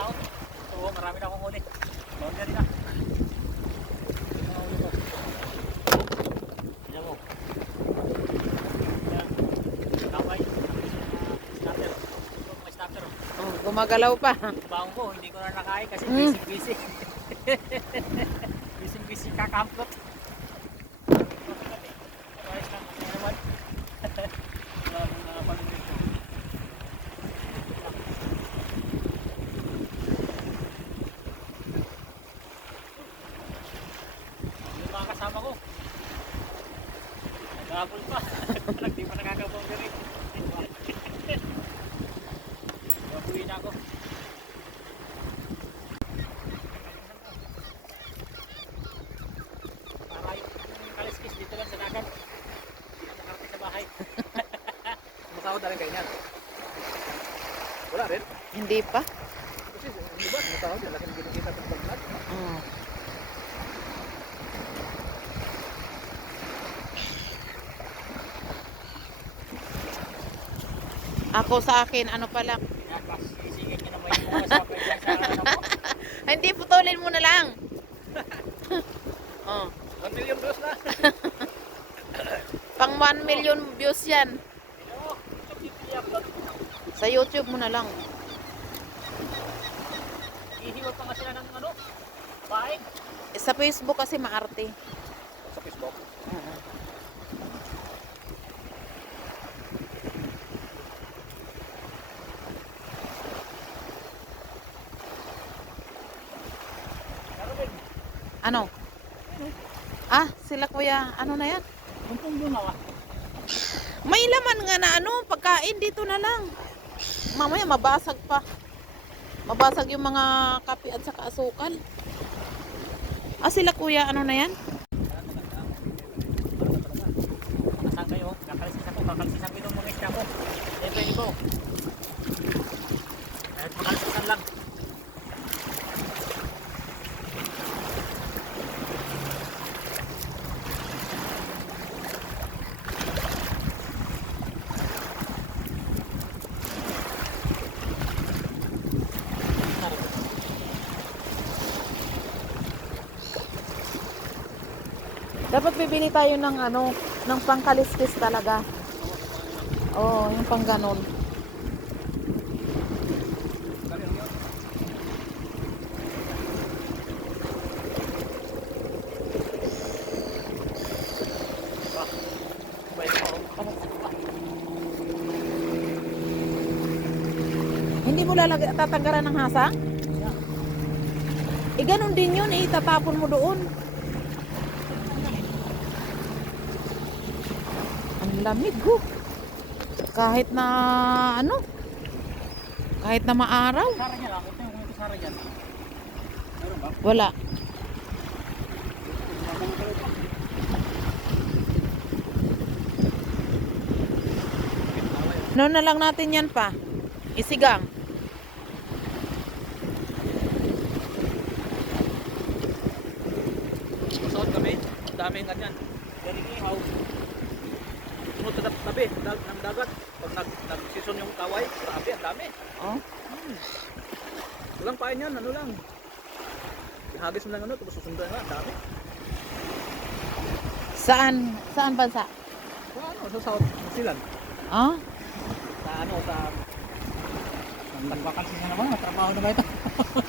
tao. Oo, marami na akong huli. Boundary na. Oh. Oh, gumagalaw pa. Baong ko, hindi ko na nakain kasi Hmm. busy busy. busy busy kakampot. Ayos lang, kasi naman. Wala akong nakapanood ko. Yung mga kasama ko. Naghabol pa. Hindi pa nakakabong rin. Babuhin na ako. Para yung kaliskis dito lang sa dagat. Hindi na makarating sa bahay. Masahod na rin kayo niyan. Wala rin. Hindi pa. Kasi di ba, masahod yan. Laking kinikita sa vlog. Mm. Ako sa akin, ano pa lang. Hindi, putulin mo na lang. oh, 1 million views na. pang 1 million views yan. Sa YouTube mo na lang. Ihiwag pa nga sila ng ano, bahay. Sa Facebook kasi maarte. Sa Facebook. Oo. Ano? Ah, sila kuya, ano na yan? buntong doon ako. May laman nga na ano, pagkain dito na lang. Mamaya mabasag pa. Mabasag yung mga kape at saka asukal. Ah, sila kuya, ano na yan? Nasaan kayo? Kakalisis ako, kakalisis ako itong mga isda ko. Eh, pwede ko. Kahit makalisisan lang. Dapat bibili tayo ng ano, ng pangkaliskis talaga. Oo, yung pang. Ano? Hindi mo lalagay, tatanggalan ng hasang? Eh, ganun din yun, eh, tatapon mo doon. Ang lamig, ho. Kahit na, ano, kahit na maaraw. Yung? Wala. Noon na lang natin yan pa. Isigang. Masahod kami. Daming ganyan. Galing ihaw. Sunod sa tabi dag- ng dagat. Pag nag, nag-season yung kaway, grabe, ang dami. Oh. Walang pain yan, ano lang. Ihagis mo lang ano, tapos susundan na, ang dami. Saan? Saan bansa? Sa ano, sa South New Zealand. Ah? Sa ano, sa... Nagbakansin na naman. Matrabaho na ba ito?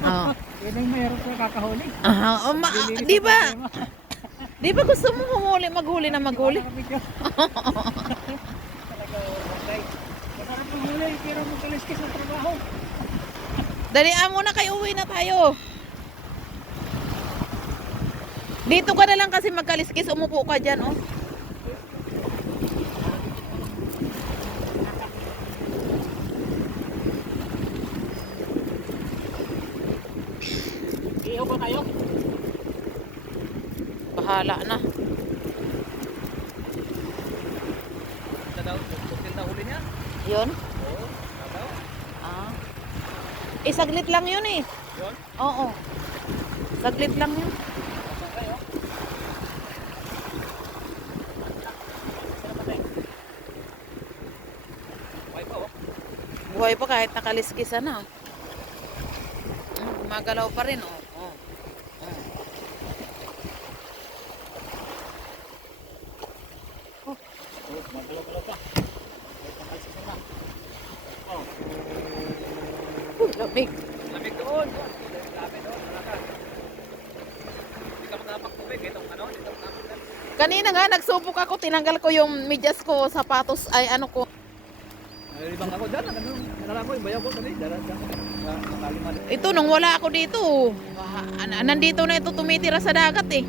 Oh. Yun yung mayroon ko kakahuli. Ah, oh, ma- di ba? Di ba gusto mo humuli, maghuli na maghuli? Masarap ng huli, pero magkaliskis ng trabaho. Dalian mo na kayo, uwi na tayo. Dito ka na lang kasi magkaliskis, umupo ka dyan, oh. Bahala na. Yun? Oo. Ah. Eh, saglit lang yun eh. Yun. Oo. Saglit lang yun. Okay pa, oh. Buhay pa kahit nakaliskisan na. Gumagalaw pa rin, oh. Oh, magalaw-galaw pa. May pangkalsis na. Oh, Uh, lamig. Lamig doon. doon. Lamig doon. Wala ka. Hindi ka matapak tubig. Itong ano, itong tapos. Kanina nga, nagsubok ako, tinanggal ko yung medyas ko, sapatos, ay ano ko. Nalilibang ako dyan. Nalala ko bayaw ko. Dala dyan. Ito, nung wala ako dito, ah, an- nandito na ito tumitira sa dagat eh.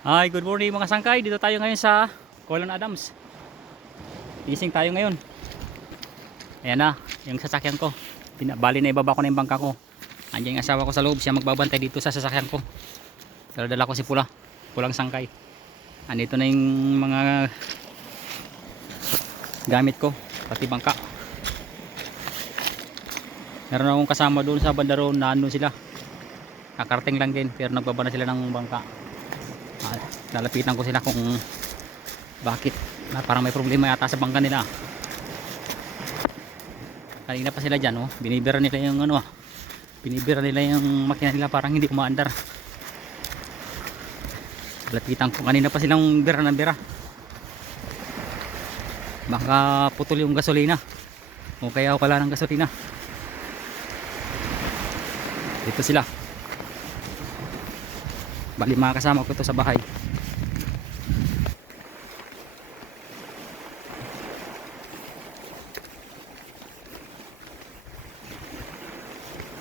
Hi, good morning mga sangkay. Dito tayo ngayon sa Colon Adams. Gising tayo ngayon. Ayan na, yung sasakyan ko. Bali na ibaba ko na yung bangka ko. Andiyan yung asawa ko sa loob. Siya magbabantay dito sa sasakyan ko. Pero dala ko si Pula. Pulang sangkay. Andito na yung mga gamit ko. Pati bangka. Meron akong kasama doon sa banda roon na sila. Nakarating lang din pero nagbaba na sila ng bangka. Ah, lalapitan ko sila kung bakit na parang may problema yata sa bangka nila kanina pa sila dyan oh. binibira nila yung ano ah. binibira nila yung makina nila parang hindi umaandar lapitan ko kanina pa silang bira na bira baka putol yung gasolina. O kaya wala ng gasolina. Dito sila. Bali mga kasama ko ito sa bahay.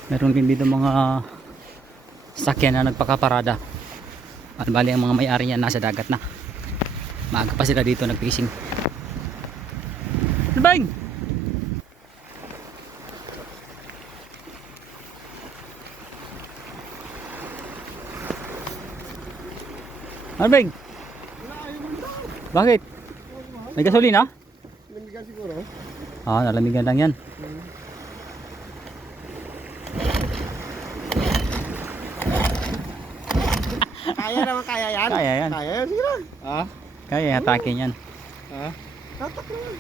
Meron din dito mga sakyan na nagpakaparada at bali ang mga may-ari yan nasa dagat na maaga pa sila dito nag-fishing bang? ano bang? bakit? may gasolina? Namigan siguro. ah nalamigan lang yan Kaya naman kaya yan. Kaya yan. Kaya yan. Sige lang. Ha? kaya hatakin yan Ha? Tatak naman.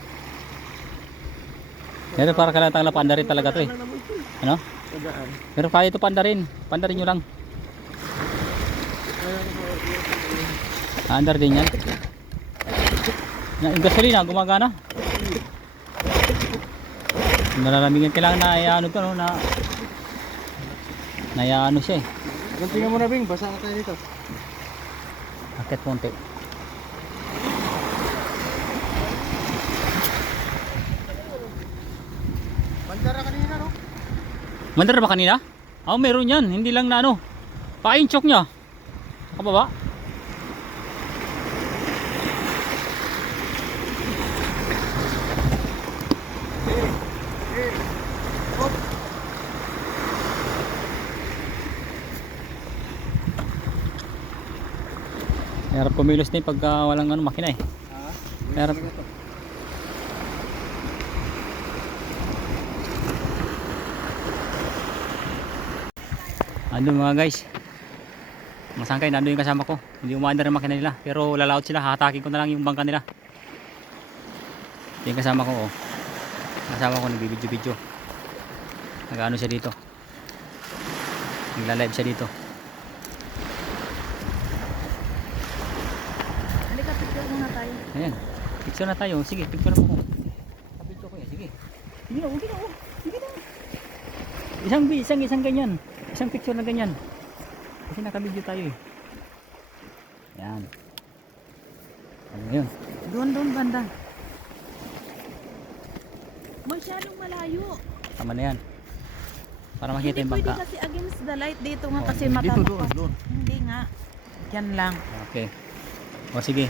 pero para kalatang lapanda rin talaga to eh Ano ito? ano? Pero kaya ito pandarin. Pandarin nyo lang. Kaya naman. Andar din yan. Na, yung gasolina, gumagana. Nalalamigin kailangan na ano to, no, na na ano siya eh. Tingnan mo na Bing, basa ka tayo dito. Akit konti. Bandara kanina no? Mandar ba kanina? Oh, meron yan. Hindi lang na ano. Painchok niya. Nakababa. Hirap kumilos din pagka walang ano, makina eh. Ha? Meron. Andun mga guys. Masangkay, nandun yung kasama ko. Hindi umaandar yung makina nila. Pero lalaot sila, hatakin ko na lang yung bangka nila. Yung kasama ko, oh. Kasama ko, nagbibidyo-video. Nag-ano siya dito. Nagla-live siya dito. Halika, picture muna tayo. Ayan. Picture na tayo. Sige, picture na mo ko. Picture ko yan. Sige. Sige na, sige na. oh. Sige na. Isang, isang, isang ganyan. Isang picture na ganyan. Kasi naka-video tayo eh. Ayan. Ano yun? Doon, doon, banda. Masyadong malayo. Tama na yan. Para makita Hindi yung pwede bangka. kasi against the light dito nga Oh, kasi dito, matapak doon, doon. Hindi nga. Yan lang. Okay. O sige.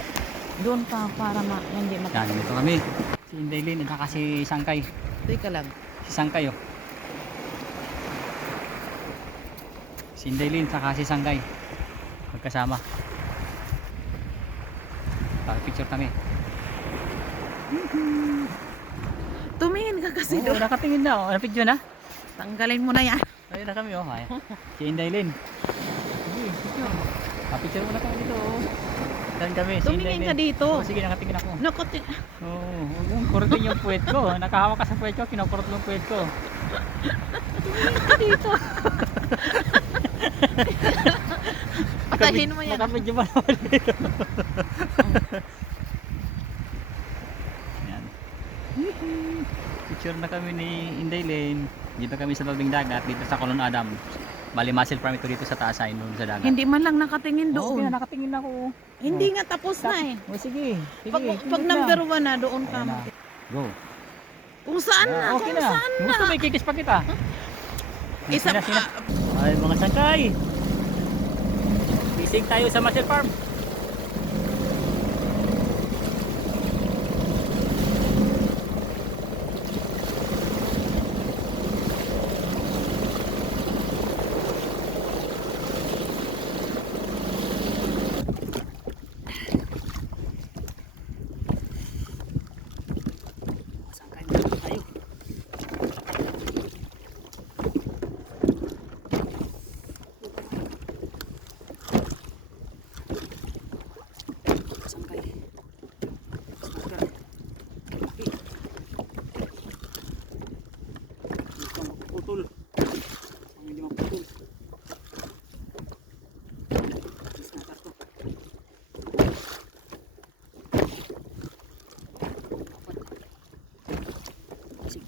Doon pa para ma hindi Yan, matapak. dito kami. Si Indaylin at saka si Sangkay. Teka lang. Si Sangkay oh. Si Indaylin saka si Sangkay. Magkasama. Para picture kami. Tumingin ka kasi Oo, doon. nakatingin na oh. Picture na? Tanggalin mo na yan. Ayun na kami oh. Ay. Si Indaylin. Sige, picture. Ah, picture muna kami dito oh. Saan kami? Tumingin ka dito. Oh, sige, nakatingin ako. Naku, ti- Oo, oh, yung kurutin yung puwet ko. Nakahawak ka sa puwet ko, kinukurot mo yung puwet ko. dito. Patahin mo yan. Nakapidyo ba naman dito? Yan. Picture na kami ni Inday Lane. Dito kami sa tabing dagat, dito sa Colon Adam. Bali muscle farm ito dito sa taas ay doon sa dagat. Hindi man lang nakatingin Oo, doon. kaya nakatingin ako. Hindi nga tapos na eh. O sige, sige. Pag, tingin pag number one na, doon ka. Na. Go. Kung saan na, okay kung na. saan na. gusto may kikis pa kita. Isa Sina, sina. pa. Ay, mga sangkay. Gising tayo sa muscle farm. 这是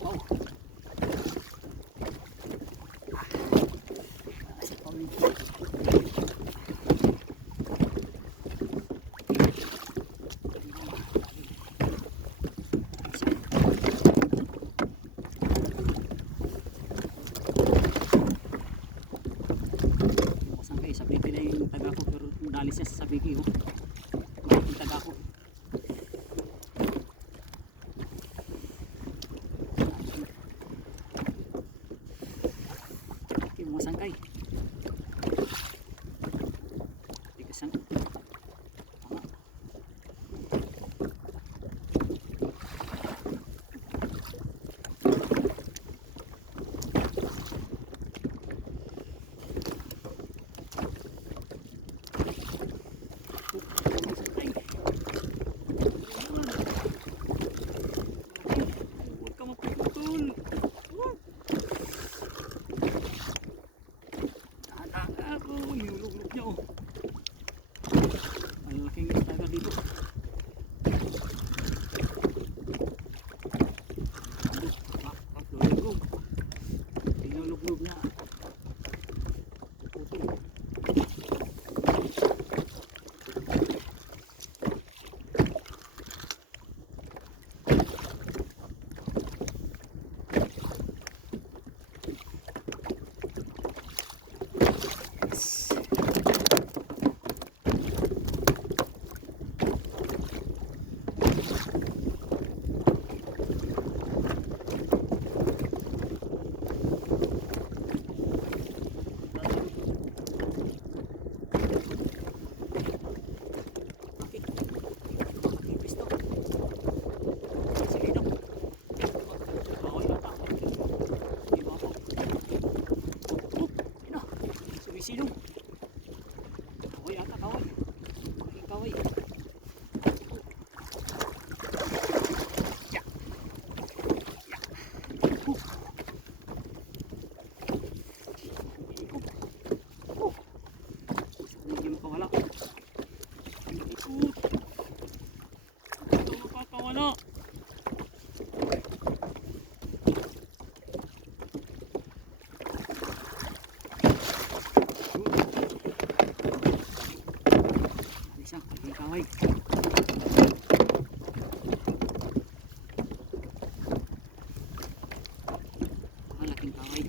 second by